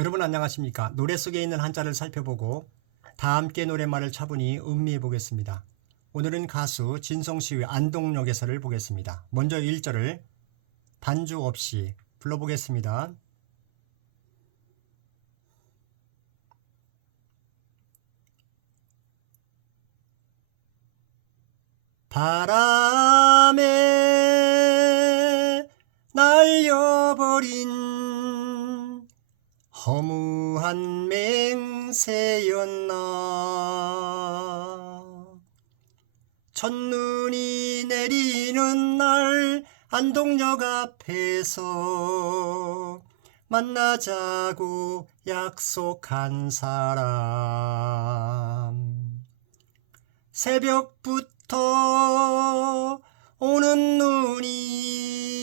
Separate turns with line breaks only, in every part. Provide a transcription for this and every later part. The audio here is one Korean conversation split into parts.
여러분 안녕하십니까? 노래 속에 있는 한자를 살펴보고 다 함께 노랫말을 차분히 음미해 보겠습니다. 오늘은 가수 진성씨의 안동역에서를 보겠습니다. 먼저 1절을 반주 없이 불러보겠습니다. 바람에 날려버린 허무한 맹세였나? 첫눈이 내리는 날 안동역 앞에서 만나자고 약속한 사람. 새벽부터 오는 눈이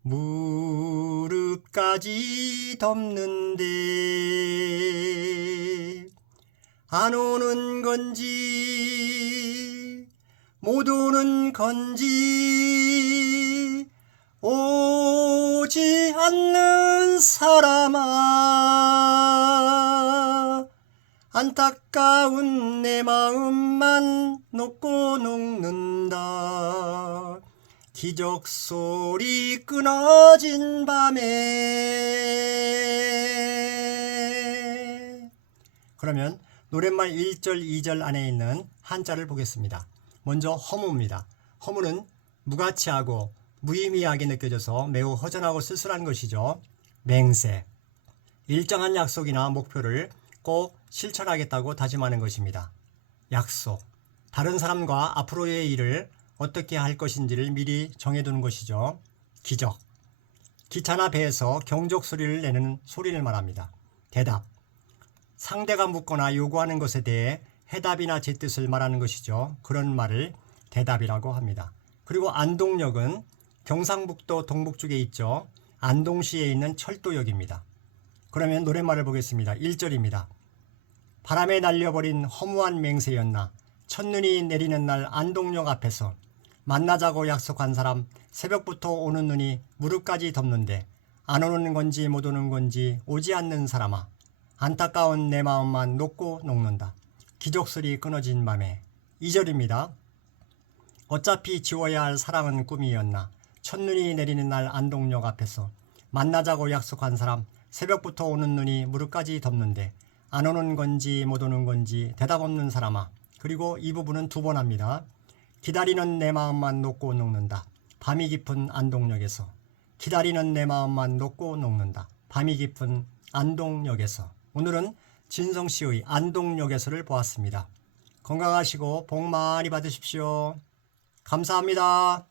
무릎 까지 덮는데 안 오는 건지 못 오는 건지 오지 않는 사람아 안타까운 내 마음만 녹고 녹는다 기적 소리 끊어진 밤에 그러면 노랫말 1절 2절 안에 있는 한자를 보겠습니다. 먼저 허무입니다. 허무는 무가치하고 무의미하게 느껴져서 매우 허전하고 쓸쓸한 것이죠. 맹세. 일정한 약속이나 목표를 꼭 실천하겠다고 다짐하는 것입니다. 약속. 다른 사람과 앞으로의 일을 어떻게 할 것인지를 미리 정해두는 것이죠. 기적. 기차나 배에서 경적 소리를 내는 소리를 말합니다. 대답. 상대가 묻거나 요구하는 것에 대해 해답이나 제 뜻을 말하는 것이죠. 그런 말을 대답이라고 합니다. 그리고 안동역은 경상북도 동북 쪽에 있죠. 안동시에 있는 철도역입니다. 그러면 노랫말을 보겠습니다. 1절입니다. 바람에 날려버린 허무한 맹세였나 첫눈이 내리는 날 안동역 앞에서 만나자고 약속한 사람 새벽부터 오는 눈이 무릎까지 덮는데 안 오는 건지 못 오는 건지 오지 않는 사람아 안타까운 내 마음만 녹고 녹는다. 기적소리 끊어진 밤에 2절입니다. 어차피 지워야 할 사랑은 꿈이었나 첫눈이 내리는 날 안동역 앞에서 만나자고 약속한 사람 새벽부터 오는 눈이 무릎까지 덮는데 안 오는 건지 못 오는 건지 대답 없는 사람아 그리고 이 부분은 두 번 합니다. 기다리는 내 마음만 녹고 녹는다. 밤이 깊은 안동역에서 기다리는 내 마음만 녹고 녹는다. 밤이 깊은 안동역에서 오늘은 진성 씨의 안동역에서를 보았습니다. 건강하시고 복 많이 받으십시오. 감사합니다.